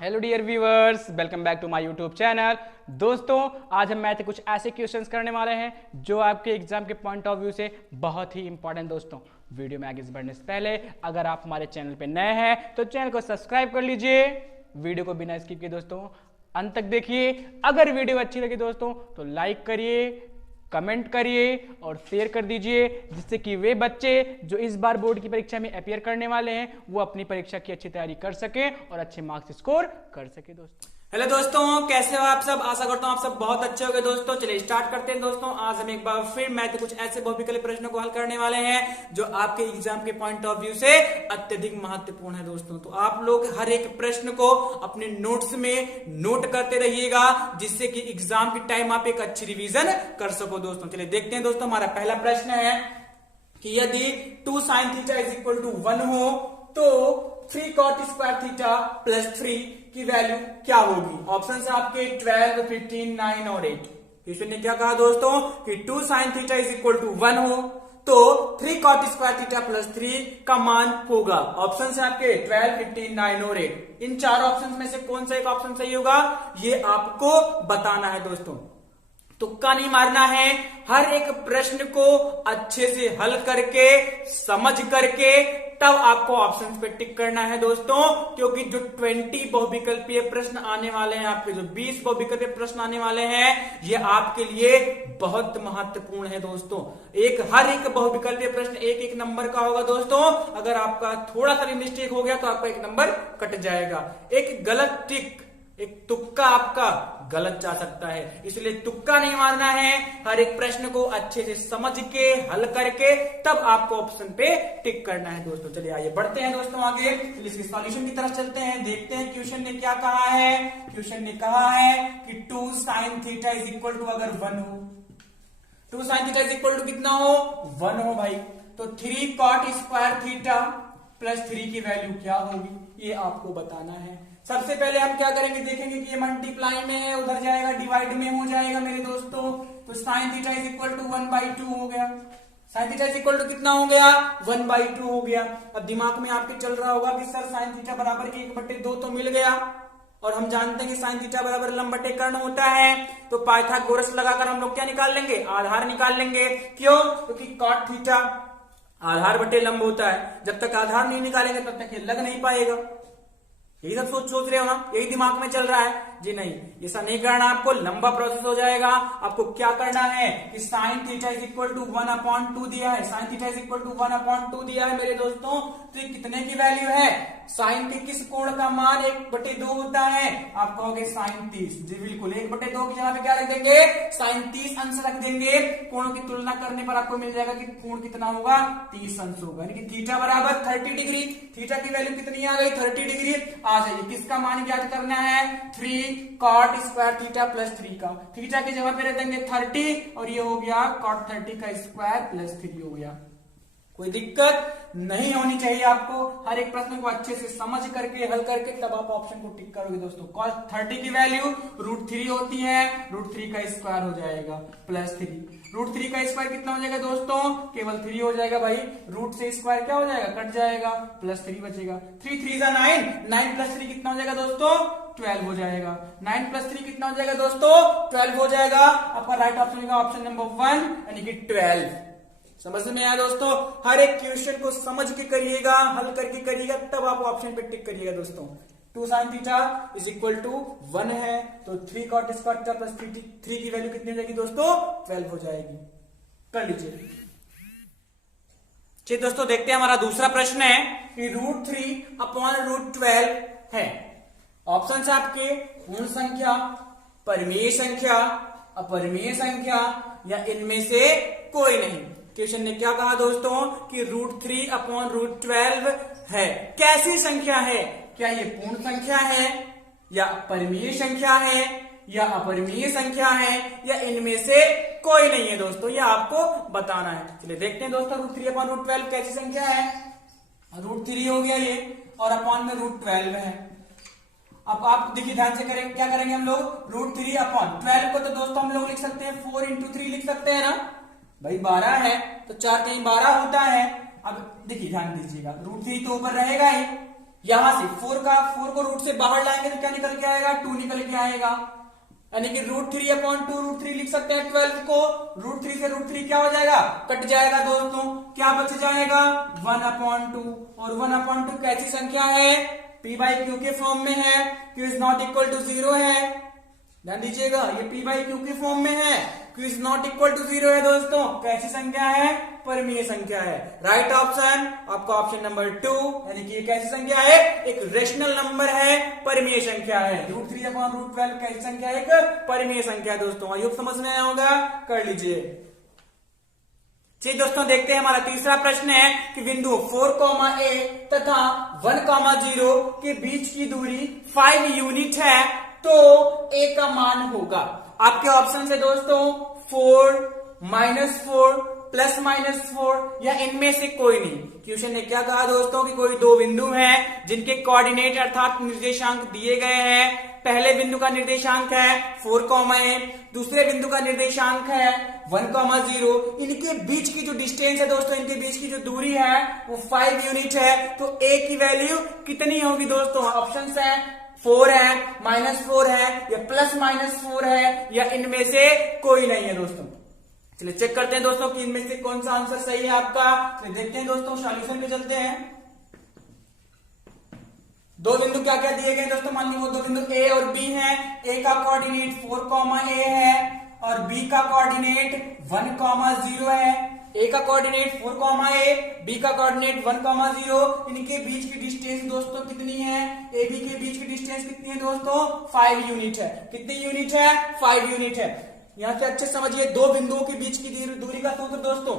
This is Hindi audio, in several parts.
Hello dear viewers, welcome back to my YouTube channel. दोस्तों, आज हम मैथ के कुछ ऐसे क्वेश्चंस करने वाले हैं जो आपके एग्जाम के पॉइंट ऑफ व्यू से बहुत ही इंपॉर्टेंट। दोस्तों, वीडियो में आगे बढ़ने से पहले अगर आप हमारे चैनल पे नए हैं तो चैनल को सब्सक्राइब कर लीजिए। वीडियो को बिना स्किप किए दोस्तों अंत तक देखिए। अगर वीडियो अच्छी लगी दोस्तों तो लाइक करिए, कमेंट करिए और शेयर कर दीजिए, जिससे कि वे बच्चे जो इस बार बोर्ड की परीक्षा में अपियर करने वाले हैं वो अपनी परीक्षा की अच्छी तैयारी कर सके और अच्छे मार्क्स स्कोर कर सके। दोस्तों, हेलो दोस्तों, कैसे हो आप सब। आशा करता हूँ आप सब बहुत अच्छे होंगे। दोस्तों चलिए स्टार्ट करते हैं। दोस्तों आज हम एक बार फिर मैथ के कुछ ऐसे बहुविकल्पी प्रश्नों को हल करने वाले हैं जो आपके एग्जाम के पॉइंट ऑफ व्यू से अत्यधिक महत्वपूर्ण है। दोस्तों तो आप लोग हर एक प्रश्न को अपने नोट्स में नोट करते रहिएगा, जिससे कि एग्जाम के टाइम आप एक अच्छी रिविजन कर सको। दोस्तों चलिए देखते हैं। दोस्तों हमारा पहला प्रश्न है कि यदि 2 sin theta is equal to 1 हो तो 3 cot स्क्वायर थीटा प्लस 3 की वैल्यू क्या होगी। ऑप्शन है आपके 12, 15, 9 और 8। क्वेश्चन ने क्या कहा दोस्तों कि 2 sin theta is equal to 1 हो तो 3 cot स्क्वायर थीटा प्लस 3 का मान होगा। ऑप्शन है आपके 12, 15, 9 और 8। इन चार ऑप्शन में से कौन सा एक ऑप्शन सही होगा ये आपको बताना है। दोस्तों तुक्का नहीं मारना है, हर एक प्रश्न को अच्छे से हल करके समझ करके तब आपको ऑप्शंस पे टिक करना है। दोस्तों क्योंकि जो 20 बहुविकल्पीय प्रश्न आने वाले हैं, आपके जो 20 बहुविकल्पीय प्रश्न आने वाले हैं, ये आपके लिए बहुत महत्वपूर्ण है। दोस्तों हर एक बहुविकल्पीय प्रश्न एक एक नंबर का होगा। दोस्तों अगर आपका थोड़ा सा भी मिस्टेक हो गया तो आपका एक नंबर कट जाएगा। एक गलत टिक, एक तुक्का आपका गलत जा सकता है, इसलिए तुक्का नहीं मारना है। हर एक प्रश्न को अच्छे से समझ के हल करके तब आपको ऑप्शन पे टिक करना है। दोस्तों चलिए आइए बढ़ते हैं। दोस्तों आगे इसके सॉल्यूशन की तरफ चलते हैं, देखते हैं क्वेश्चन ने क्या कहा है। क्वेश्चन ने कहा है कि 2 sin theta is equal to अगर 1 हो, 2 sin theta is equal to कितना हो 1 हो भाई, तो 3 cot स्क्वायर थीटा प्लस 3 की वैल्यू क्या होगी ये आपको बताना है। सबसे पहले हम क्या करेंगे, देखेंगे कि ये मल्टीप्लाई में है, उधर जाएगा डिवाइड में हो जाएगा मेरे दोस्तों। तो sine theta is equal to 1/2 हो गया। Sine theta is equal to कितना हो गया 1/2 हो गया। अब दिमाग में आपके चल रहा होगा कि सर साइन थीटा बराबर 1/2 तो मिल गया, और हम जानते हैं कि साइन थीटा बराबर लंब बटे कर्ण होता है। तो पाइथागोरस लगाकर हम लोग क्या निकाल लेंगे, आधार निकाल लेंगे। क्यों, क्योंकि कॉट थीटा आधार बटे लंब होता है। जब तक आधार नहीं निकालेंगे तब तक ये लग नहीं पाएगा। यही सब सोच रहे हो ना, यही दिमाग में चल रहा है जी। नहीं, ऐसा नहीं करना, आपको लंबा प्रोसेस हो जाएगा। आपको क्या करना है कि sine theta is equal to 1/2 दिया है, sine theta is equal to 1/2 दिया है मेरे दोस्तों। तो ये कितने की वैल्यू है, साइन के किस कोण का मान 1/2 होता है, आप कहोगे साइन 30। जी बिल्कुल, 1/2 की जगह पे क्या रख देंगे, साइन 30 अंश रख देंगे। कोणों की तुलना करने पर आपको मिल जाएगा कि कोण कितना होगा 30 अंश होगा, यानी कि थीटा बराबर 30 डिग्री। थीटा की वैल्यू कितनी आ गई 30 डिग्री। आ जाइए, किसका मान ज्ञात करना है 3 cot स्क्वायर थीटा प्लस 3 का। थीटा की जगह पे रख देंगे 30 और ये हो गया cot 30 का स्क्वायर प्लस 3 हो गया। कोई दिक्कत नहीं होनी चाहिए आपको, हर एक प्रश्न को अच्छे से समझ करके हल करके तब आप ऑप्शन को टिक करोगे। दोस्तों cos 30 की वैल्यू √3 होती है, √3 का स्क्वायर हो जाएगा प्लस 3। √3 का स्क्वायर कितना हो जाएगा दोस्तों, केवल 3 हो जाएगा भाई। रूट से स्क्वायर क्या हो जाएगा, कट जाएगा, प्लस 3 बचेगा। 3 3 9, 9 प्लस 3 कितना हो जाएगा दोस्तों 12 हो जाएगा। 9 प्लस 3 कितना हो जाएगा दोस्तों 12 हो जाएगा। आपका राइट ऑप्शन होगा ऑप्शन नंबर 1 यानी कि 12। समझ में आया दोस्तों, हर एक क्वेश्चन को समझ के करिएगा, हल करके करिएगा, तब आप ऑप्शन पे टिक करिएगा। दोस्तों 2 sin theta is equal to 1 है तो 3 cot स्क्वायर थीटा प्लस 3 की वैल्यू कितनी हो जाएगी दोस्तों 12 हो जाएगी। कर लीजिए। चलिए दोस्तों देखते हैं, हमारा दूसरा प्रश्न है कि √3/√12 है। ऑप्शन है आपके पूर्ण संख्या, परिमेय संख्या, अपरिमेय संख्या या इनमें से कोई नहीं। क्वेश्चन ने क्या कहा दोस्तों कि √3/√12 है। कैसी संख्या है, क्या ये पूर्ण संख्या है या परिमेय संख्या है या अपरिमेय संख्या है या इनमें से कोई नहीं है। दोस्तों ये आपको बताना है। चलिए देखते हैं दोस्तों, √3/√12 कैसी संख्या है। √3 हो गया ये और अपॉन में √12 है। अब आप देखिए ध्यान से करें, क्या करेंगे हम लोग, √3/12 को तो दोस्तों हम लोग लिख सकते हैं 4 × 3 लिख सकते हैं ना भाई, 12 है तो 4 कहीं 12 होता है। अब देखिए ध्यान दीजिएगा, √3 तो ऊपर रहेगा ही, यहां से 4 को रूट से बाहर लाएंगे तो क्या निकल के आएगा, 2 निकल के आएगा, यानी कि √3/2 √3 लिख सकते हैं 12 को। √3 से √3 क्या हो जाएगा, कट जाएगा दोस्तों, क्या बच जाएगा 1/2, और 1/2 कैसी संख्या है, p/q के फॉर्म में है, q is not equal to 0 है, ध्यान दीजिएगा ये p/q के फॉर्म में है, q is not equal to 0 है दोस्तों, कैसी संख्या है, परिमेय संख्या है। राइट ऑप्शन आपका ऑप्शन नंबर 2, यानी कि ये कैसी संख्या है, एक रेशनल नंबर है, परिमेय संख्या है। √3/√12 कैसी संख्या है, एक परिमेय संख्या है दोस्तों। आई होप समझ में आया होगा, कर लीजिए। चलिए दोस्तों देखते हैं, हमारा तीसरा प्रश्न है कि बिंदु 4, a तथा 1, 0 के बीच की दूरी 5 यूनिट है तो a का मान होगा। आपके ऑप्शन है दोस्तों 4, -4, +-4 या इनमें से कोई नहीं। क्वेश्चन ने क्या कहा दोस्तों कि कोई दो बिंदु हैं जिनके कोऑर्डिनेट अर्थात निर्देशांक दिए गए हैं। पहले बिंदु का निर्देशांक है 4, a, दूसरे बिंदु का निर्देशांक है 1, 0। इनके बीच की जो डिस्टेंस है दोस्तों, इनके बीच की जो दूरी है वो 5 यूनिट है, तो a की वैल्यू कितनी होगी दोस्तों। ऑप्शन है 4 है, -4 है, या +-4 है, या इनमें से कोई नहीं है दोस्तों। चलिए चेक करते हैं दोस्तों कि इनमें से कौन सा आंसर सही है आपका। चलिए देखते हैं दोस्तों, सॉल्यूशन पे चलते हैं। दो बिंदु क्या क्या दिए गए दोस्तों, मान लीजिए वो दो बिंदु A और B हैं। A का कोऑर्डिनेट 4, a है और B का कोऑर्डिनेट 1, 0 है। A का कोऑर्डिनेट 4, a, B का कोऑर्डिनेट 1, 0। इनके बीच की डिस्टेंस दोस्तों कितनी है, AB के बीच की डिस्टेंस कितनी है दोस्तों, 5 यूनिट है। कितनी यूनिट है, 5 यूनिट है। यहां से अच्छे समझिए, दो बिंदुओं के बीच की दूरी का सूत्र दोस्तों,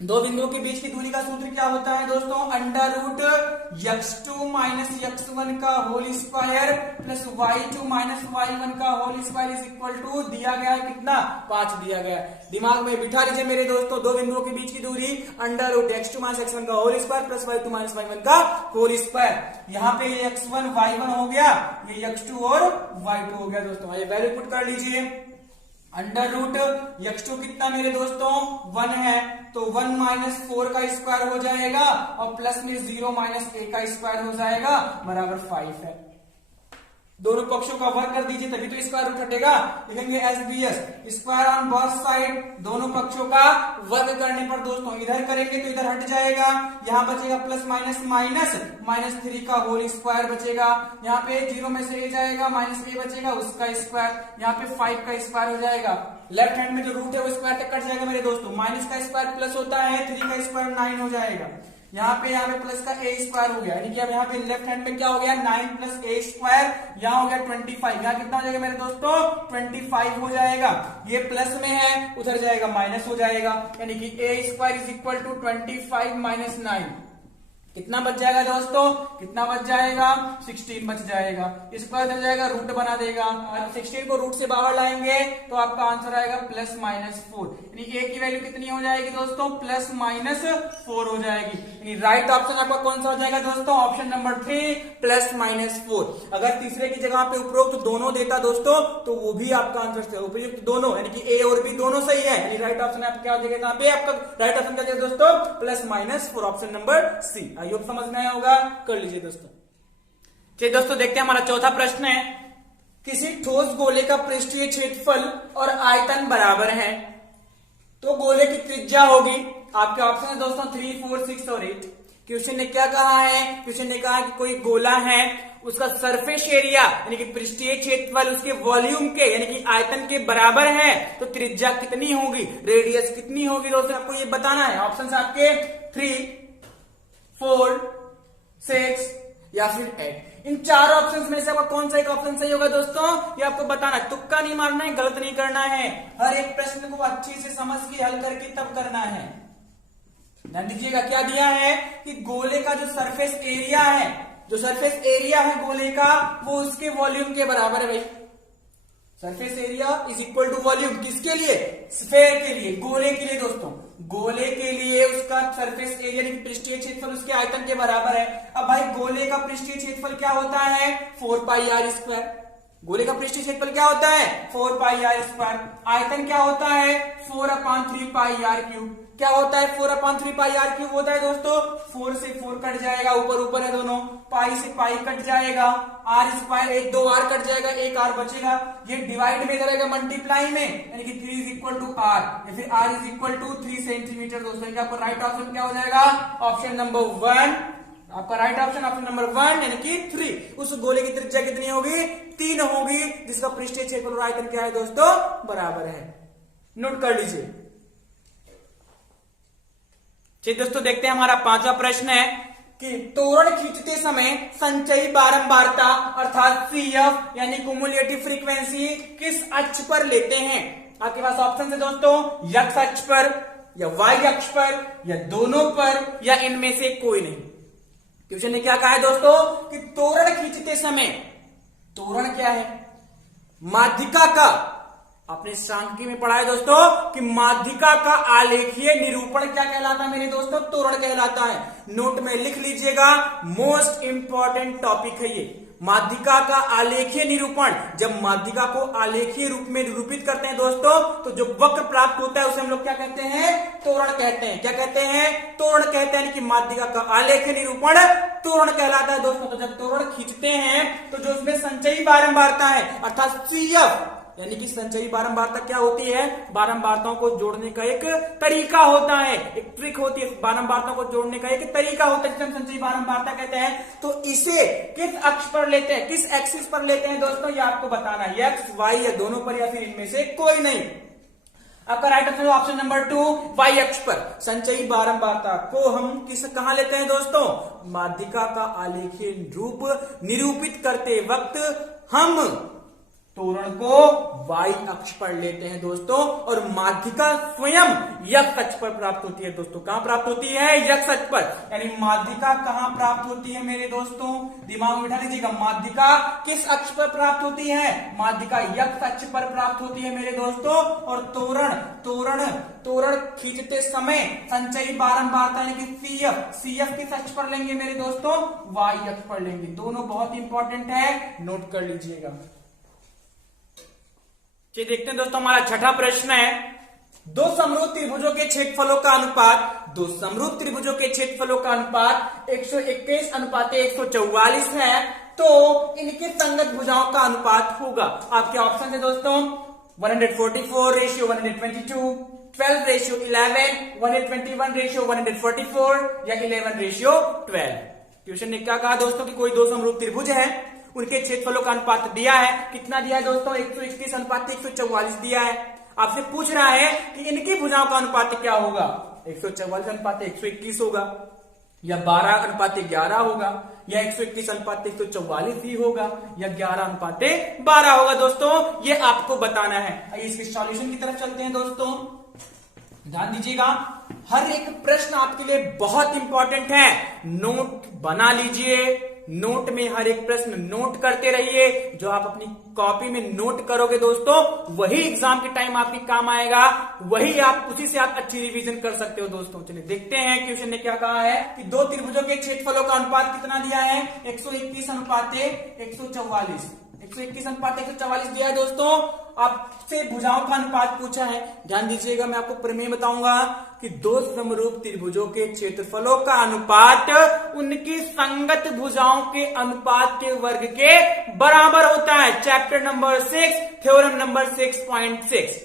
दो बिंदुओं के बीच की दूरी का सूत्र क्या होता है दोस्तों, √x2 - x1 का whole square plus y2 - y1 का whole square is equal to दिया गया है कितना, 5 दिया गया है। दिमाग में बिठा लीजिए मेरे दोस्तों, दो बिंदुओं के बीच की दूरी √x2 - x1 का whole square plus y2 - y1 का होल स्क्वायर। यहाँ पे ये x1 y1 हो गया, ये x2 और y2 हो गया दोस्तों। ये वैल्यू पुट कर लीजिए। √x2 कितना मेरे दोस्तों 1 है, तो 1 - 4 का स्क्वायर हो जाएगा और प्लस में 0 - a का स्क्वायर हो जाएगा बराबर 5 है। दोनों पक्षों का वर्ग कर दीजिए तभी तो स्क्वायर रूट हटेगा। लिखेंगे SBS square on both side, दोनों पक्षों का वर्ग करने पर दोस्तों इधर करेंगे तो इधर हट जाएगा, यहाँ बचेगा प्लस माइनस -3 का होल स्क्वायर बचेगा। यहाँ पे 0 में से a जाएगा, -a बचेगा उसका स्क्वायर, यहाँ पे 5 का स्क्वायर हो जाएगा। लेफ्ट हैंड में जो रूट है वो स्क्वायर तक कट जाएगा मेरे दोस्तों। माइनस का स्क्वायर प्लस होता है, 3 का स्क्वायर 9 हो जाएगा। यहाँ पे प्लस का a स्क्वायर हो गया, यानी कि अब यहाँ पे लेफ्ट हैंड में क्या हो गया 9 + a स्क्वायर, यहाँ हो गया 25। यहाँ कितना हो जाएगा मेरे दोस्तों 25 हो जाएगा। ये प्लस में है, उधर जाएगा माइनस हो जाएगा, यानी कि a square is equal to 25 - 9। कितना बच जाएगा दोस्तों, कितना बच जाएगा 16 बच जाएगा। स्क्वायर इधर जाएगा, रूट बना देगा। 16 को रूट से बाहर लाएंगे तो आपका आंसर आएगा +-4, यानी a की वैल्यू कितनी हो जाएगी दोस्तों +-4 हो जाएगी। यानी राइट ऑप्शन आपका कौन सा हो जाएगा दोस्तों, ऑप्शन नंबर 3 +-4। अगर तीसरे की जगह पे उपरोक्त दोनों देता दोस्तों तो वो भी आपका आंसर है, उपयुक्त दोनों, यानी कि a और b दोनों सही है। यानी राइट ऑप्शन आपका क्या हो जाएगा, यहाँ पे आपका राइट ऑप्शन क्या हो जाएगा दोस्तों +-4, option number C। I hope समझ में आया होगा, कर लीजिए दोस्तों। चलिए दोस्तों देखते हैं, हमारा चौथा प्रश्न है, किसी ठोस गोले का पृष्ठीय क्षेत्रफल और आयतन बराबर है तो गोले की त्रिज्या होगी। आपके ऑप्शन है दोस्तों 3, 4, 6 और 8। क्वेश्चन ने क्या कहा है, क्वेश्चन ने कहा कि कोई गोला है, उसका सरफेस एरिया यानी कि पृष्ठीय क्षेत्रफल उसके वॉल्यूम के यानी कि आयतन के बराबर है तो त्रिज्या कितनी होगी, रेडियस कितनी होगी दोस्तों, आपको ये बताना है। ऑप्शन आपके 3, 4, 6 या फिर 8। इन चार ऑप्शंस में से आपका कौन सा एक ऑप्शन सही होगा दोस्तों, ये आपको बताना है। तुक्का नहीं मारना है, गलत नहीं करना है, हर एक प्रश्न को अच्छे से समझ के हल करके तब करना है। ध्यान दीजिएगा क्या दिया है कि गोले का जो सरफेस एरिया है, जो सरफेस एरिया है गोले का वो उसके वॉल्यूम के बराबर है भाई। Surface area is equal to volume, किसके लिए, स्फेयर के लिए, गोले के लिए दोस्तों। गोले के लिए उसका सरफेस एरिया यानी पृष्ठीय क्षेत्रफल उसके आयतन के बराबर है। अब भाई गोले का पृष्ठीय क्षेत्रफल क्या होता है 4πr²। गोले का पृष्ठीय क्षेत्रफल क्या होता है 4 पाई आर स्क्वायर। आयतन क्या होता है 4/3 पाई आर क्यूब। क्या होता है 4/3 पाई आर क्यूब होता है दोस्तों। 4 से 4 कट जाएगा, ऊपर ऊपर है दोनों, पाई से पाई कट जाएगा, आर स्क्वायर, एक दो आर कट जाएगा, एक आर बचेगा, ये डिवाइड में करेगा मल्टीप्लाई में, यानी कि 3 इज इक्वल टू आर, या फिर R is equal to 3 centimetre. दोस्तों आपको राइट ऑप्शन क्या हो जाएगा ऑप्शन नंबर 1। आपका राइट ऑप्शन ऑप्शन नंबर 1 यानी कि 3। उस गोले की त्रिज्या कितनी होगी 3 होगी, जिसका पृष्ठीय क्षेत्रफल और आयतन क्या है दोस्तों बराबर है। नोट कर लीजिए। चलिए दोस्तों देखते हैं हमारा 5वां प्रश्न है कि तोरण खींचते समय संचयी बारंबारता अर्थात CF यानी कुमुलेटिव फ्रीक्वेंसी किस अक्ष पर लेते हैं। आपके पास ऑप्शन है दोस्तों x अक्ष पर या y अक्ष पर या दोनों पर या इनमें से कोई नहीं। क्वेश्चन ने क्या कहा है दोस्तों कि तोरण खींचते समय, तोरण क्या है माध्यिका का, आपने सांख्यिकी में पढ़ा है दोस्तों कि माध्यिका का आलेखीय निरूपण क्या कहलाता है मेरे दोस्तों तोरण कहलाता है। नोट में लिख लीजिएगा, मोस्ट इंपॉर्टेंट टॉपिक है ये, माध्यिका का आलेखीय निरूपण। जब माध्यिका को आलेखीय रूप में निरूपित करते हैं दोस्तों तो जो वक्र प्राप्त होता है उसे हम लोग क्या कहते हैं तोरण कहते हैं। क्या कहते हैं तोरण कहते हैं कि माध्यिका का आलेखीय निरूपण तोरण कहलाता है दोस्तों। तो जब तोरण खींचते हैं तो जो उसमें संचयी बारंबारता है अर्थात CF यानी कि संचयी बारंबारता क्या होती है, बारंबारताओं को जोड़ने का एक तरीका होता है, एक ट्रिक होती है, बारंबारताओं को जोड़ने का एक तरीका होता है जिसे हम संचयी बारंबारता कहते हैं। तो इसे किस अक्ष पर लेते हैं, किस एक्सिस पर लेते हैं दोस्तों, ये आपको बताना है, एक्स वाई या दोनों पर या फिर इनमें से कोई नहीं। आपका right answer option number 2 Y अक्ष पर। संचयी बारंबारता को हम कहां लेते हैं दोस्तों, माध्यिका का आलेखीय रूप निरूपित करते वक्त हम तोरण को वाई अक्ष पर लेते हैं दोस्तों, और माध्यिका स्वयं x अक्ष पर प्राप्त होती है दोस्तों। कहां प्राप्त होती है x अक्ष पर, यानी माध्यिका कहां प्राप्त होती है मेरे दोस्तों, दिमाग में बिठा लीजिएगा, माध्यिका किस अक्ष पर प्राप्त होती है, माध्यिका x अक्ष पर प्राप्त होती है मेरे दोस्तों। और तोरण खींचते समय संचयी बारंबारता यानी कि CF किस अक्ष पर लेंगे मेरे दोस्तों, y अक्ष पर लेंगे। दोनों बहुत इंपॉर्टेंट है, नोट कर लीजिएगा। चलिए देखते हैं दोस्तों हमारा 6ठा प्रश्न है, दो समरूप त्रिभुजों के क्षेत्रफलों का अनुपात, दो समरूप त्रिभुजों के क्षेत्रफलों का अनुपात 121 अनुपात 144 है, तो इनके संगत भुजाओं का अनुपात होगा। आपके ऑप्शन है दोस्तों 144 रेशियो 122, 12 रेशियो 11, 121 रेशियो 144 या 11 रेशियो 12। क्वेश्चन ने क्या कहा दोस्तों कि कोई दो समरूप त्रिभुज है, उनके क्षेत्रफलों का अनुपात दिया है, कितना दिया है दोस्तों 121 अनुपात 144 दिया है। आपसे पूछ रहा है कि इनकी भुजाओं का अनुपात क्या होगा, 144 अनुपात 121 होगा या 12 अनुपात 11 होगा या 121 अनुपात 144 ही होगा या 11 अनुपात 12 होगा दोस्तों, ये आपको बताना है। आइए इसके सॉल्यूशन की तरफ चलते हैं दोस्तों। ध्यान दीजिएगा, हर एक प्रश्न आपके लिए बहुत इंपॉर्टेंट है, नोट बना लीजिए, नोट में हर एक प्रश्न नोट करते रहिए। जो आप अपनी कॉपी में नोट करोगे दोस्तों वही एग्जाम के टाइम आपके काम आएगा, वही आप उसी से आप अच्छी रिवीजन कर सकते हो दोस्तों। चलिए देखते हैं क्वेश्चन ने क्या कहा है कि दो त्रिभुजों के क्षेत्रफलों का अनुपात कितना दिया है 121 अनुपात 144, 121 अनुपात 144 दिया है दोस्तों। आपसे भुजाओं का अनुपात पूछा है, ध्यान दीजिएगा, मैं आपको प्रमेय बताऊंगा कि दो समरूप त्रिभुजों के क्षेत्रफलों का अनुपात उनकी संगत भुजाओं के अनुपात के वर्ग के बराबर होता है। चैप्टर नंबर 6 थ्योरम नंबर 6.6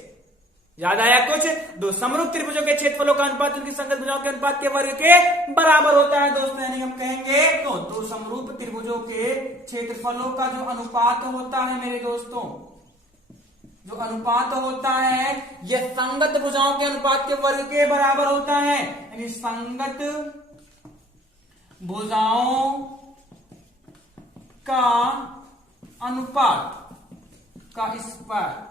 याद आया कुछ, दो समरूप त्रिभुजों के क्षेत्रफलों का अनुपात उनकी संगत भुजाओं के अनुपात के वर्ग के बराबर होता है दोस्तों। यानी हम कहेंगे तो दो समरूप त्रिभुजों के क्षेत्रफलों का जो अनुपात होता है मेरे दोस्तों, जो अनुपात होता है यह संगत भुजाओं के अनुपात के वर्ग के बराबर होता है। यानी संगत भुजाओं का अनुपात का स्क्वायर।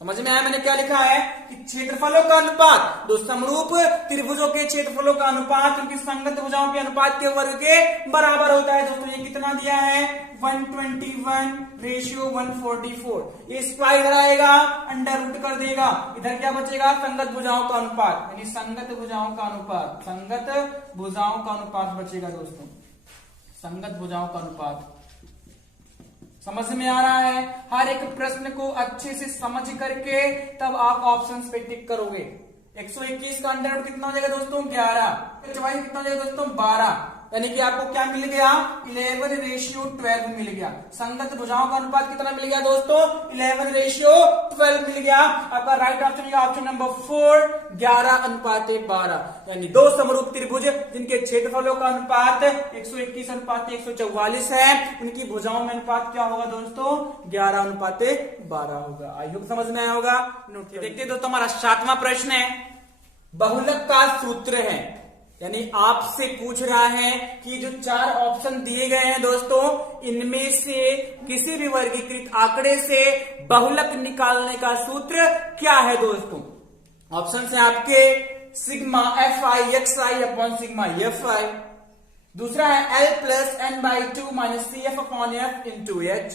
समझ में आया मैंने क्या लिखा है कि क्षेत्रफलों का अनुपात, दो समरूप त्रिभुजों के क्षेत्रफलों का अनुपात उनकी संगत भुजाओं के अनुपात के वर्ग के बराबर होता है दोस्तों। ये कितना दिया है 121 रेशियो 144। ये स्क्वायर इधर आएगा, अंडर रूट कर देगा, इधर क्या बचेगा संगत भुजाओं का अनुपात, यानी संगत भुजाओं का अनुपात, संगत भुजाओं का अनुपात बचेगा दोस्तों, संगत भुजाओं का अनुपात, समझ में आ रहा है? हर एक प्रश्न को अच्छे से समझ करके तब आप ऑप्शंस पे टिक करोगे। 121 का अंडर रूट कितना हो जाएगा दोस्तों? 11। चौवालीस कितना हो जाएगा दोस्तों? 12। यानी कि आपको क्या मिल गया? 11:12 मिल गया। संगत भुजाओं का अनुपात कितना मिल गया दोस्तों? 11:12 मिल गया। आपका राइट ऑप्शन है ऑप्शन नंबर 4, 11:12। यानी दो समरूप त्रिभुज जिनके क्षेत्रफलों का अनुपात 121:144 है, उनकी भुजाओं में अनुपात क्या होगा दोस्तों? 11:12 होगा। आई होप समझ में आया होगा। नोट देखते हैं दोस्तों, हमारा 7वां प्रश्न है, बहुलक का सूत्र है। यानी आपसे पूछ रहा है कि जो 4 ऑप्शन दिए गए हैं दोस्तों, इनमें से किसी भी वर्गीकृत आंकड़े से बहुलक निकालने का सूत्र क्या है दोस्तों? ऑप्शन है आपके sigma fi xi upon sigma fi। दूसरा है L plus n/2 minus CF upon F into H।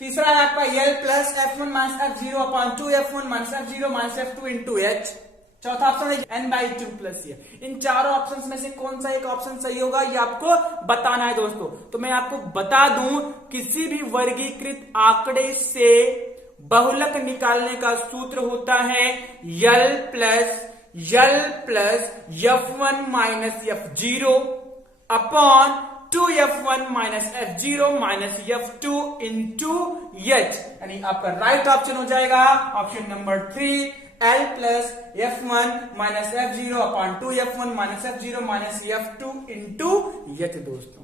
तीसरा है आपका L plus F1 minus F0 upon 2F1 minus F0 minus F2 into H। चौथा ऑप्शन है n/2 प्लस ये। इन चारों ऑप्शंस में से कौन सा एक ऑप्शन सही होगा ये आपको बताना है दोस्तों। तो मैं आपको बता दूं, किसी भी वर्गीकृत आंकड़े से बहुलक निकालने का सूत्र होता है L plus F1 minus F0 upon 2F1 minus F0 minus F2 into H। यानी आपका राइट ऑप्शन हो जाएगा option number 3, L plus F1 minus F0 upon 2F1 minus F0 minus F2 into H। दोस्तों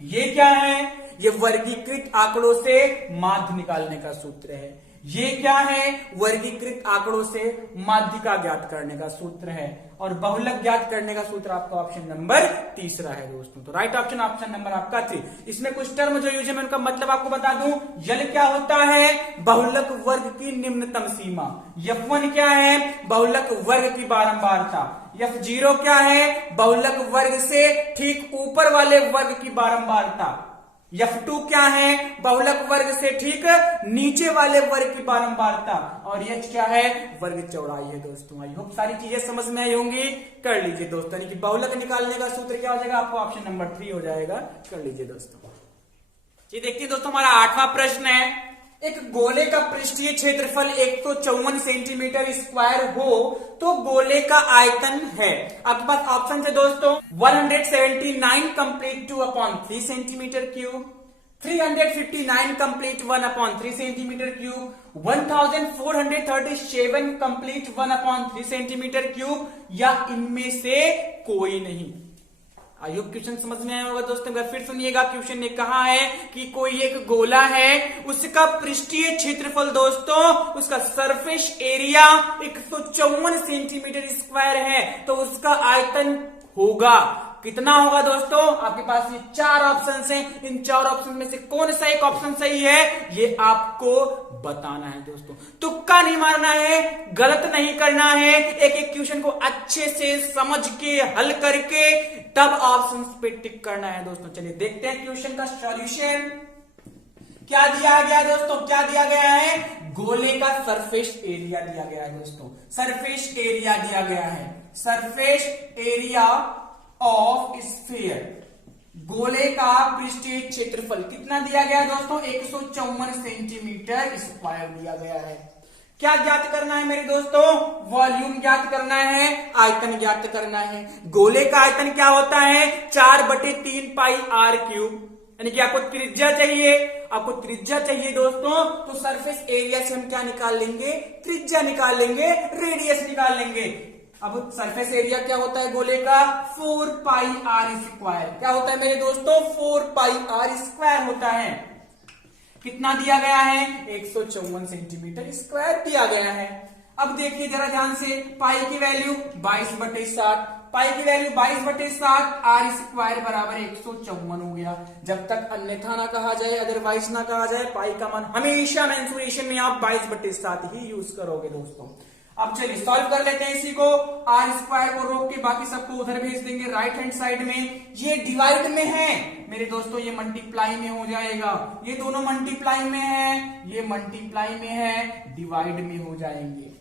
ये क्या है? ये वर्गीकृत आंकड़ों से माध्य निकालने का सूत्र है। ये क्या है? वर्गीकृत आंकड़ों से माध्यिका ज्ञात करने का सूत्र है। और बहुलक ज्ञात करने का सूत्र आपका ऑप्शन नंबर 3 है दोस्तों। तो राइट ऑप्शन ऑप्शन नंबर आपका 3। इसमें कुछ टर्म जो यूज है मैं उनका मतलब आपको बता दूं। यल क्या होता है? बहुलक वर्ग की निम्नतम सीमा। F1 क्या है? बहुलक वर्ग की बारंबारता। F0 क्या है? बहुलक वर्ग से ठीक ऊपर वाले वर्ग की बारंबारता। F2 क्या है? बहुलक वर्ग से ठीक नीचे वाले वर्ग की बारंबारता। और H क्या है? वर्ग चौड़ाई है दोस्तों। आई होप सारी चीजें समझ में आई होंगी। कर लीजिए दोस्तों, यानी कि बहुलक निकालने का सूत्र क्या हो जाएगा? आपको ऑप्शन नंबर 3 हो जाएगा। कर लीजिए दोस्तों। ये देखिए दोस्तों, हमारा 8वां प्रश्न है, एक गोले का पृष्ठीय क्षेत्रफल 154 सेंटीमीटर स्क्वायर हो तो गोले का आयतन है। आपके पास ऑप्शन है दोस्तों 179 complete 2 upon 3 centimetre cube, 359 complete 1 upon 3 centimetre cube, 1437 complete 1 upon 3 centimetre cube, या इनमें से कोई नहीं। आई होप क्वेश्चन समझ में आया होगा दोस्तों। अगर फिर सुनिएगा, क्वेश्चन ने कहा है कि कोई एक गोला है, उसका पृष्ठीय क्षेत्रफल दोस्तों, उसका सरफेस एरिया 154 सेंटीमीटर स्क्वायर है, तो उसका आयतन होगा कितना होगा दोस्तों? आपके पास ये 4 ऑप्शन हैं। इन 4 ऑप्शन में से कौन सा एक ऑप्शन सही है ये आपको बताना है दोस्तों। तुक्का नहीं मारना है, गलत नहीं करना है, एक एक क्वेश्चन को अच्छे से समझ के हल करके तब ऑप्शन पे टिक करना है दोस्तों। चलिए देखते हैं क्वेश्चन का सॉल्यूशन। क्या दिया गया दोस्तों? क्या दिया गया है? गोले का सरफेस एरिया दिया गया है दोस्तों। सरफेस एरिया दिया गया है, सरफेस एरिया ऑफ स्फीयर। गोले का पृष्ठीय क्षेत्रफल कितना दिया गया है दोस्तों? 154 सेंटीमीटर स्क्वायर दिया गया है। क्या ज्ञात करना है मेरे दोस्तों? वॉल्यूम ज्ञात करना है, आयतन ज्ञात करना है। गोले का आयतन क्या होता है? 4/3 पाई r क्यूब। यानी कि आपको त्रिज्या चाहिए, आपको त्रिज्या चाहिए दोस्तों, तो सरफेस एरिया से हम क्या निकाल लेंगे? त्रिज्या निकाल लेंगे, रेडियस निकाल लेंगे। अब सरफेस एरिया क्या होता है गोले का? 4 पाई r स्क्वायर। क्या होता है मेरे दोस्तों? 4 पाई r स्क्वायर होता है। कितना दिया गया है? 154 सेंटीमीटर स्क्वायर दिया गया है। अब देखिए जरा ध्यान से, पाई की वैल्यू 22/60, पाई की वैल्यू 22/60, r स्क्वायर बराबर 154 हो गया। जब तक अन्यथा ना कहा जाए, अदरवाइज ना कहा जाए, पाई का मान हमेशा मेंसुरेशन में आप 22/60 ही यूज करोगे दोस्तों। अब चलिए सॉल्व कर लेते हैं इसी को। आर स्क्वायर को रोक के बाकी सबको उधर भेज देंगे राइट हैंड साइड में। ये डिवाइड में है मेरे दोस्तों, ये मल्टीप्लाई में हो जाएगा। ये दोनों मल्टीप्लाई में है, ये मल्टीप्लाई में है, डिवाइड में हो जाएंगे।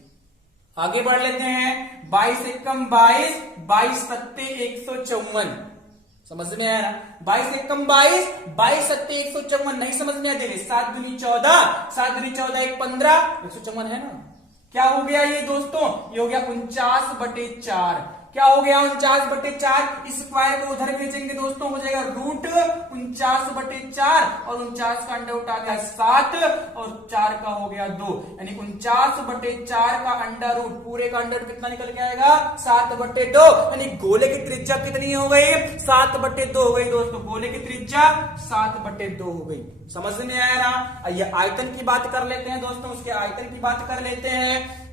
आगे बढ़ लेते हैं। 22 एकम 22, 22 सत्ते 154। समझ में आया ना? 22 एकम 22, 22 सत्ते 154, नहीं समझ में आया? 7 दूनी 14, 7 दूनी 14 1 15, 154 है ना? क्या हो गया ये दोस्तों? ये हो गया 49/4। क्या हो गया 49/4? इस स्क्वायर को उधर भेजेंगे दोस्तों, हो जाएगा रूट 49/4 और 49 का अंडर रूट आ गया 7 और 4 का हो गया 2, यानी 49/4 का अंडर रूट, पूरे का अंडर रूट कितना निकल के आएगा? 7/2, यानी गोले की त्रिज्या कितनी हो गई? 7/2 हो गई दोस्तों। गोले की त्रिज्या 7/2 हो गई। समझ में आया ना? ये आयतन की बात कर लेते हैं दोस्तों, उसके आयतन की बात कर लेते हैं,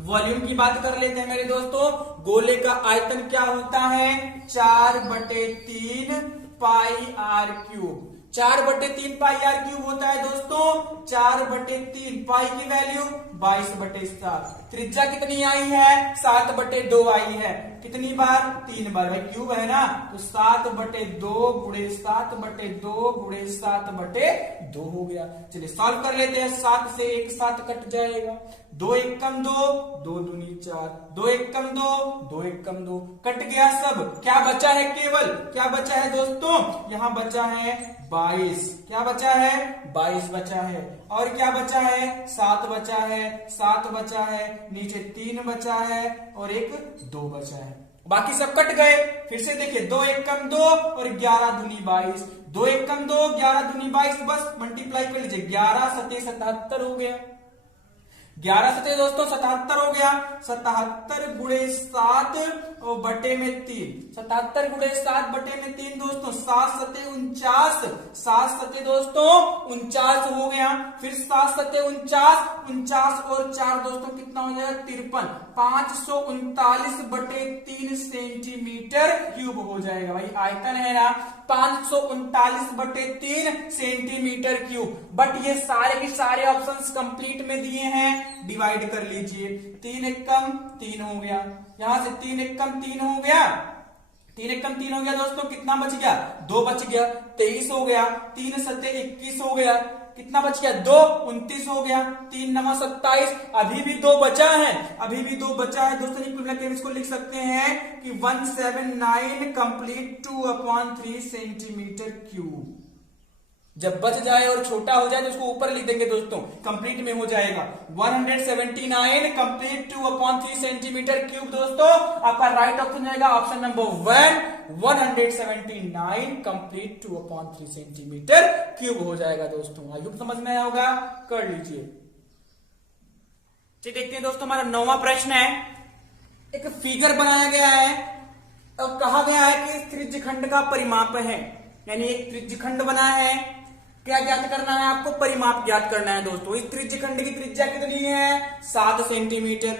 वॉल्यूम की बात कर लेते हैं मेरे दोस्तों। गोले का आयतन क्या होता है? 4/3 pi r cube. 4/3 pi r cube होता है दोस्तों। 4/3 पाई की वैल्यू 22/7। त्रिज्या कितनी आई है? 7/2 आई है। कितनी बार? 3 बार। भाई क्यूब है ना, तो 7/2 गुणे 7/2 गुणे 7/2 हो गया। चलिए सॉल्व कर लेते हैं। 7 से 1 7 कट जाएगा। 2 एकम 2, 2 दूनी 4, 2 एकम 2, 2 एकम 2, कट गया सब। क्या बचा है? केवल क्या बचा है दोस्तों? यहां बचा है 22। क्या बचा है? 22 बचा है। और क्या बचा है? 7 बचा है, 7 बचा है, नीचे 3 बचा है और एक 2 बचा है। बाकी सब कट गए। फिर से देखिए, 2 एकम 2 और 11 दूनी 22, 2 एकम 2, 11 दूनी 22, बस मल्टीप्लाई कर लीजिए। 11 सते 77 हो गया। 11 सते दोस्तों 77 हो गया। 77 गुणे 7 और बटे में 3, 77 गुणे 7 बटे में 3 दोस्तों। 7 सते 49, 7 सते दोस्तों 49 हो गया। फिर 7 सते 49, 49 और 4 दोस्तों कितना हो जाएगा? 53। 539/3 सेंटीमीटर क्यूब हो जाएगा। भाई आयतन है ना 539/3 सेंटीमीटर क्यूब। बट ये सारे के सारे ऑप्शंस कंप्लीट में दिए हैं, डिवाइड कर लीजिए। 3 एकम 3 हो गया, यहां से 3 एकम 3 हो गया, 3 एकम 3 हो गया दोस्तों। कितना बच गया? 2 बच गया। 23 हो गया। 3 सत्ते 21 हो गया। कितना बच गया? 2 29 हो गया। 3 9 27। अभी भी 2 बचा है, अभी भी 2 बचा है दोस्तों। कुल मिला के इसको लिख सकते हैं कि 179 कंप्लीट 2/3 सेंटीमीटर क्यूब। जब बच जाए और छोटा हो जाए तो उसको ऊपर लिख देंगे दोस्तों, कंप्लीट में हो जाएगा। 179 कंप्लीट 2/3 सेंटीमीटर क्यूब दोस्तों। आपका राइट ऑप्शन जाएगा option number 1, 179 complete 2/3 centimetre cube हो जाएगा दोस्तों। आई होप समझ में आया होगा, कर लीजिए। चलिए देखते हैं दोस्तों, हमारा 9वां प्रश्न है। एक फिगर बनाया गया है और कहा गया है कि त्रिज्यखंड का परिमाप है, यानी एक त्रिज्यखंड बना है। क्या ज्ञात करना है आपको? परिमाप ज्ञात करना है दोस्तों। इस त्रिज्यखंड की त्रिज्या कितनी है? 7 सेंटीमीटर।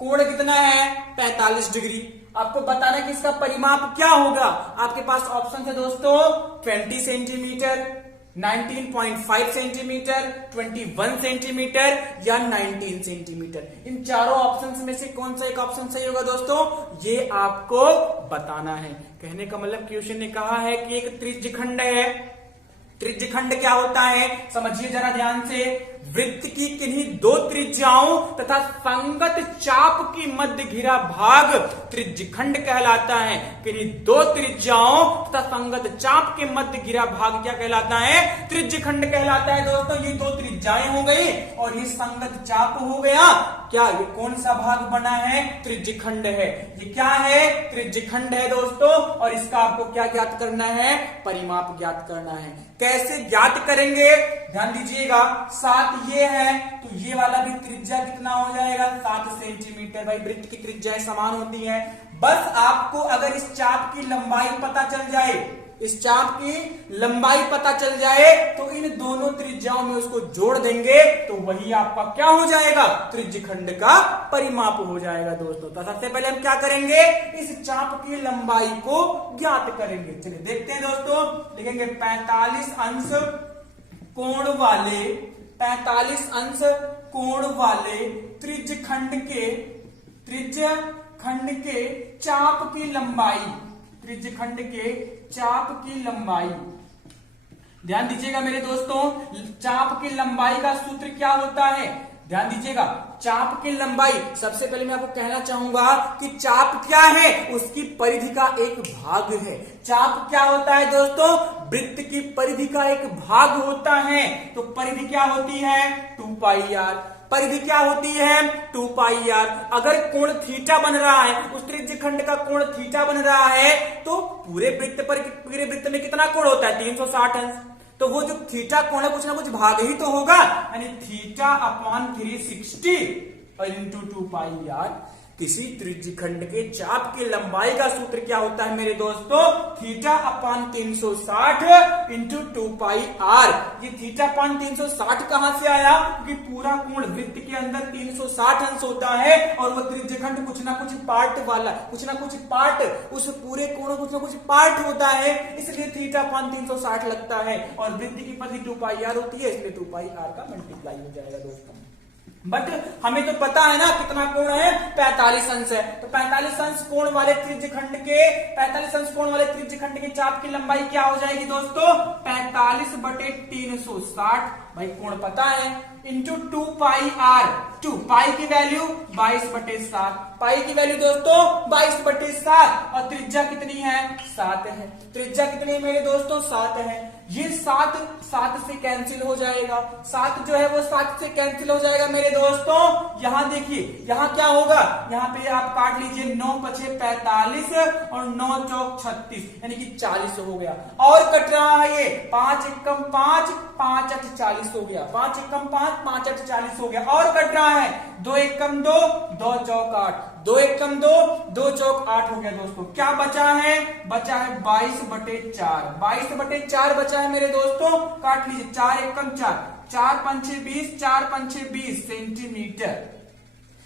कोण कितना है? 45 डिग्री। आपको बताना है कि इसका परिमाप क्या होगा। आपके पास ऑप्शन है दोस्तों 20 सेंटीमीटर, 19.5 सेंटीमीटर, 21 सेंटीमीटर या 19 सेंटीमीटर। इन चारों ऑप्शंस में से कौन सा एक ऑप्शन सही होगा दोस्तों? ये आपको बताना है। कहने का मतलब क्वेश्चन ने कहा है कि एक त्रिज्यखंड है। त्रिज्यखंड क्या होता है समझिए जरा ध्यान से। वृत्त की किन्हीं 2 त्रिज्याओं तथा संगत चाप की मध्य घिरा भाग त्रिज्यखंड कहलाता है। किन्हीं 2 त्रिज्याओं तथा संगत चाप के मध्य घिरा भाग क्या कहलाता है? त्रिज्यखंड कहलाता है दोस्तों। ये 2 त्रिज्याएं हो गई और ये संगत चाप हो गया। क्या ये कौन सा भाग बना है? त्रिज्यखंड है। ये क्या है? त्रिज्यखंड है दोस्तों। और इसका आपको क्या ज्ञात करना है? परिमाप ज्ञात करना है। कैसे ज्ञात करेंगे? ध्यान दीजिएगा। 7 ये है तो ये वाला भी त्रिज्या कितना हो जाएगा? 7 सेंटीमीटर। भाई वृत्त की त्रिज्याएं समान होती हैं। बस आपको अगर इस चाप की लंबाई पता चल जाए, इस चाप की लंबाई पता चल जाए तो इन दोनों त्रिज्याओं में उसको जोड़ देंगे तो वही आपका क्या हो जाएगा? त्रिज्यखंड का परिमाप हो जाएगा दोस्तों। तो सबसे पहले हम क्या करेंगे? इस चाप की लंबाई को ज्ञात करेंगे। चलिए देखते हैं दोस्तों। लिखेंगे 45 अंश कोण वाले, 45 अंश कोण वाले त्रिज्यखंड के चाप की लंबाई, त्रिज्यखंड के चाप की लंबाई। ध्यान दीजिएगा मेरे दोस्तों, चाप की लंबाई का सूत्र क्या होता है? ध्यान दीजिएगा, चाप की लंबाई, सबसे पहले मैं आपको कहना चाहूंगा कि चाप क्या है, उसकी परिधि का एक भाग है। चाप क्या होता है दोस्तों, वृत्त की परिधि का एक भाग होता है। तो परिधि क्या होती है, 2 पाई आर। परिधि क्या होती है, 2 पाई आर। अगर कोण थीटा बन रहा है, उस त्रिज्य खंड का कोण थीटा बन रहा है, तो पूरे वृत्त में कितना कोण होता है, 360 अंश। तो वो जो थीटा कोण है कुछ ना कुछ भाग ही तो होगा, यानी थीटा अपॉन 360 और इंटू 2 पाई आर। किसी त्रिज्य खंड के चाप की लंबाई का सूत्र क्या होता है मेरे दोस्तों, theta upon 360 into 2 pi R. ये थीटा अपॉन 360 कहां से आया, क्योंकि पूरा कोण वृत्त के अंदर 360 अंश होता है और वो त्रिज्य खंड कुछ ना कुछ पार्ट वाला, कुछ ना कुछ पार्ट, उस पूरे कोण कुछ ना कुछ पार्ट होता है, इसलिए थीटा अपॉन 360 लगता है। और वृत्त की परिधि 2 पाई आर होती है, इसलिए 2 पाई आर का मल्टीप्लाई हो जाएगा दोस्तों। बट हमें तो पता है ना कितना कोण है, 45 अंश है। तो 45 अंश कोण वाले त्रिज्य खंड के, 45 अंश कोण वाले त्रिज्य खंड के चाप की लंबाई क्या हो जाएगी दोस्तों, 45/360। भाई कोण पता है, इंटू 2 पाई आर। 2 पाई की वैल्यू 22/7, पाई की वैल्यू दोस्तों 22/7, और त्रिज्या कितनी है, 7 है। त्रिज्या कितनी है मेरे दोस्तों, 7 है। ये 7 से कैंसिल हो जाएगा, 7 जो है वो 7 से कैंसिल हो जाएगा मेरे दोस्तों। यहां देखिए, यहां क्या होगा, यहां पे आप काट लीजिए, 9 × 5 = 45 और 9 × 4 = 36, यानी कि 40 हो गया। और कट रहा है ये 5 × 1 = 5, 5 × 8 = 40 हो गया, 5 × 1 = 5, 5 × 8 = 40 हो गया। और कट रहा है 2 × 1 = 2, 2 × 4 = 8, 2 × 1 = 2, 2 × 4 = 8 हो गया दोस्तों। क्या बचा है, बचा है 22/4, 22/4 बचा है मेरे दोस्तों। काट लीजिए, 4 × 1 = 4, 4 × 5 = 20, 4 × 5 = 20 सेंटीमीटर।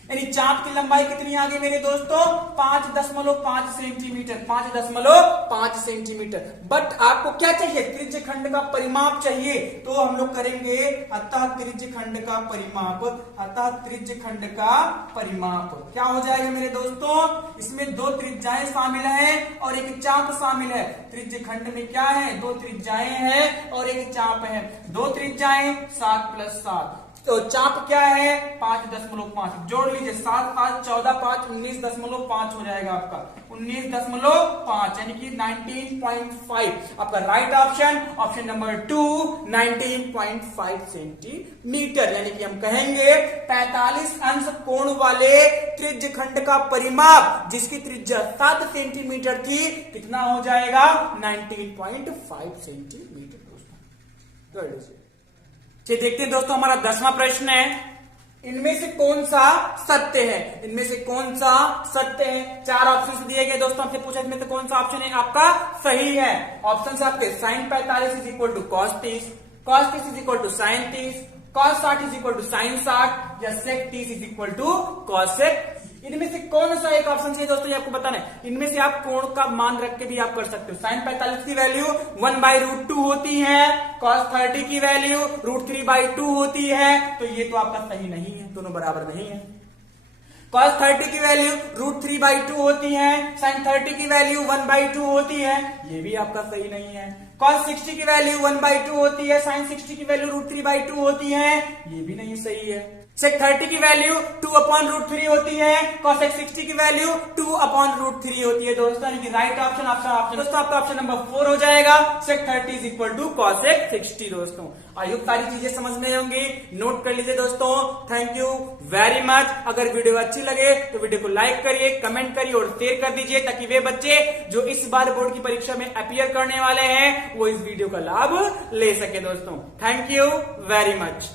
यानी चाप की लंबाई कितनी आ गई मेरे दोस्तों, 5.5 सेंटीमीटर, 5.5 सेंटीमीटर। बट आपको क्या चाहिए, त्रिज्य खंड का परिमाप चाहिए, तो हम लोग करेंगे अतः त्रिज्य खंड का परिमाप। अतः त्रिज्य खंड का परिमाप क्या हो जाएगा मेरे दोस्तों, इसमें 2 त्रिज्याएं शामिल हैं और एक चाप शामिल है। त्रिज्य खंड में क्या है, 2 त्रिज्याएं हैं और एक चाप है। 2 त्रिज्याएं 7 + 7, तो चाप क्या है, 5.5, जोड़ लीजिए, 7 × 5 = 14, 5 × 19.5 हो जाएगा आपका, 19.5, यानी कि 19.5 आपका right option, option number 2, 19.5 centimetre. यानी कि हम कहेंगे 45 अंश कोण वाले त्रिज्य खंड का परिमाप, जिसकी त्रिज्या 7 सेंटीमीटर थी, कितना हो जाएगा, 19.5 सेंटीमीटर दोस्तों। चलिए देखते हैं दोस्तों, हमारा 10वां प्रश्न है, इनमें से कौन सा सत्य है, इनमें से कौन सा सत्य है। 4 ऑप्शन दिए गए दोस्तों, आपसे पूछा इनमें से कौन सा ऑप्शन है आपका सही है। ऑप्शन आपके sin 45 = cos 30, cos 30 = sin 30, cos 60 = sin 60, या sec 30 = cos sec। इनमें से कौन सा एक ऑप्शन चाहिए दोस्तों, ये आपको बताना है। इनमें से आप कोण का मान रख के भी आप कर सकते हो। sin 45 की वैल्यू 1/√2 होती है, cos 30 की वैल्यू √3/2 होती है, तो ये तो आपका सही नहीं है, दोनों बराबर नहीं है। cos 30 की वैल्यू √3/2 होती है, sin 30 की वैल्यू 1/2 होती है, ये भी आपका सही नहीं है। cos 60 की वैल्यू 1/2 होती है, sin 60 की वैल्यू √3/2 होती है, ये भी नहीं सही है। sec 30 की वैल्यू 2/√3 होती है, cos 60 की वैल्यू 2/√3 होती है दोस्तों, यानी कि राइट ऑप्शन आपका दोस्तों, आपका ऑप्शन नंबर 4 हो जाएगा, sec 30 = cos 60 दोस्तों। आई होप सारी चीजें समझ में होंगी, नोट कर लीजिए दोस्तों। Thank you very much. अगर वीडियो अच्छी लगे तो वीडियो को लाइक करिए, कमेंट करिए और शेयर कर दीजिए, ताकि वे बच्चे जो इस बार बोर्ड की परीक्षा में अपीयर करने वाले हैं वो इस वीडियो का लाभ ले सके दोस्तों। Thank you very much.